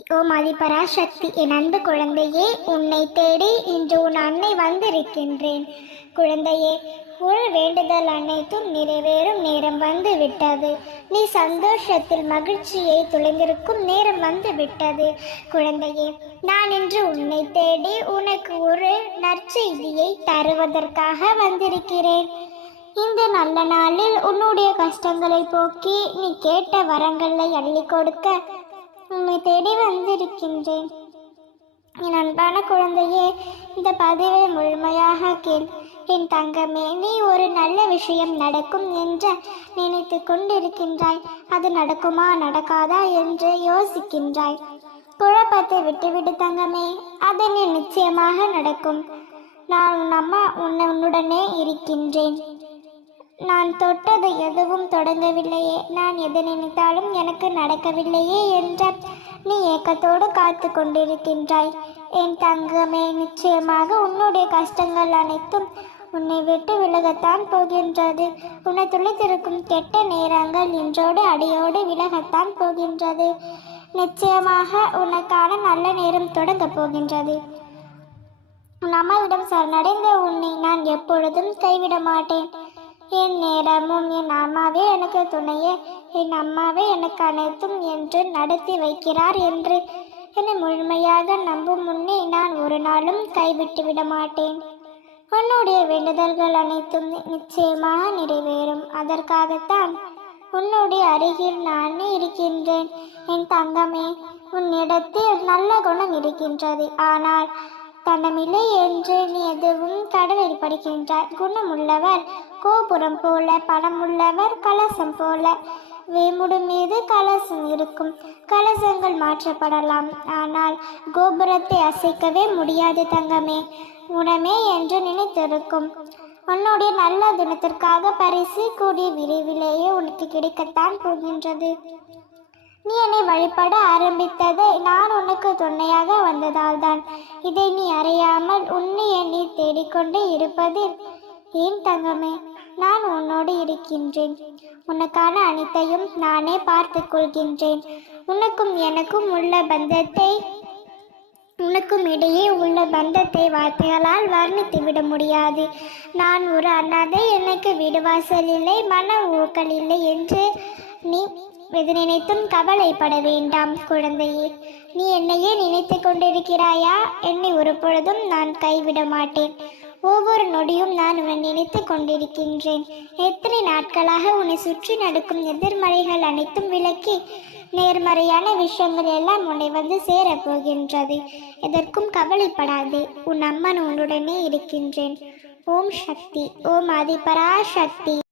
ஓ மதிபராசக்தி என் அன்பு குழந்தையே உன்னை தேடி இன்று உன் அன்னை வந்திருக்கின்றேன். குழந்தையே உள் வேண்டுதல் அனைத்தும் நிறைவேறும் நேரம் வந்து விட்டது நீ சந்தோஷத்தில் மகிழ்ச்சியை துளைந்திருக்கும் நேரம் வந்து விட்டது குழந்தையே நான் இன்று உன்னை தேடி உனக்கு ஒரு நற்செய்தியை தருவதற்காக வந்திருக்கிறேன். இந்த நல்ல நாளில் உன்னுடைய கஷ்டங்களை போக்கி நீ கேட்ட வரங்களை அள்ளி கொடுக்க உன்னை தேடி வந்திருக்கின்றேன் என் அன்பான குழந்தையே இந்த பதிவை முழுமையாக கேள். என் தங்கமே நீ ஒரு நல்ல விஷயம் நடக்கும் என்று நினைத்து கொண்டிருக்கின்றாய். அது நடக்குமா நடக்காதா என்று யோசிக்கின்றாய். குழப்பத்தை விட்டுவிடு தங்கமே அது நீ நிச்சயமாக நடக்கும். நான் உன் அம்மா உன்னை உன்னுடனே இருக்கின்றேன். நான் தொட்டது எதுவும் தொடங்கவில்லையே. நான் எது நினைத்தாலும் எனக்கு நடக்கவில்லையே என்றார். நீ ஏக்கத்தோடு காத்து கொண்டிருக்கின்றாய். என் தங்கமே நிச்சயமாக உன்னுடைய கஷ்டங்கள் அனைத்தும் உன்னை விட்டு விலகத்தான் போகின்றது. உன்னை துளைத்திருக்கும் கெட்ட நேரங்கள் இன்றோடு அடியோடு விலகத்தான் போகின்றது. நிச்சயமாக உனக்கான நல்ல நேரம் தொடங்கப் போகின்றது. உன் அம்மாவிடம் சரணடைந்த உன்னை நான் எப்பொழுதும் கைவிட மாட்டேன் என் நேரமும் என் அம்மாவே எனக்கு துணையே. என் அம்மாவே எனக்கு அனைத்தும் என்று நடத்தி வைக்கிறார் என்று என்னை முழுமையாக நம்பும் முன்னே நான் ஒரு நாளும் கைவிட்டு விட மாட்டேன். உன்னுடைய வேண்டுதல்கள் அனைத்தும் நிச்சயமாக நிறைவேறும். அதற்காகத்தான் உன்னுடைய அருகில் நானே இருக்கின்றேன். என் தங்கமே உன்னிடத்தில் நல்ல குணம் இருக்கின்றது. ஆனால் தனமில்லை என்று நீ எதுவும் கடலில் படிக்கின்றாய் குணமுள்ளவர் கோபுரம் போல பணமுள்ளவர் கலசம் போல. வேமுடு மீது கலசம் இருக்கும். கலசங்கள் மாற்றப்படலாம். ஆனால் கோபுரத்தை அசைக்கவே முடியாது தங்கமே. உணமே என்று நினைத்திருக்கும். உன்னுடைய நல்ல தினத்திற்காக பரிசு கூடிய விரைவிலேயே உனக்கு கிடைக்கத்தான் போகின்றது. நீ என்னை வழிபட ஆரம்பித்ததை நான் உனக்கு துணையாக வந்ததால் தான் இதை நீ அறியாமல் உன்னை என்னை தேடிக்கொண்டே இருப்பது ஏன் தங்கமே? நான் உன்னோடு இருக்கின்றேன். உனக்கான அனைத்தையும் நானே பார்த்து கொள்கின்றேன். உனக்கும் எனக்கும் உள்ள பந்தத்தை உனக்கும் இடையே உள்ள பந்தத்தை வார்த்தைகளால் வர்ணித்து விட முடியாது. நான் ஒரு அண்ணாதை எனக்கு வீடு வாசல் இல்லை மன ஊக்கல் இல்லை என்று நீ எது நினைத்தும் கவலைப்பட வேண்டாம் குழந்தையே. நீ என்னையே நினைத்து கொண்டிருக்கிறாயா? என்னை ஒரு பொழுதும் நான் கைவிட மாட்டேன். ஒவ்வொரு நொடியும் நான் உன்னை நினைத்து கொண்டிருக்கின்றேன். எத்தனை நாட்களாக உன்னை சுற்றி நடக்கும் எதிர்மறைகள் அனைத்தும் விலக்கி நேர்மறையான விஷயங்கள் எல்லாம் உன்னை வந்து சேரப் போகின்றது. எதற்கும் கவலைப்படாதே உன் அம்மன் உன்னுடனே இருக்கின்றேன். ஓம் சக்தி ஓம் ஆதிபரா சக்தி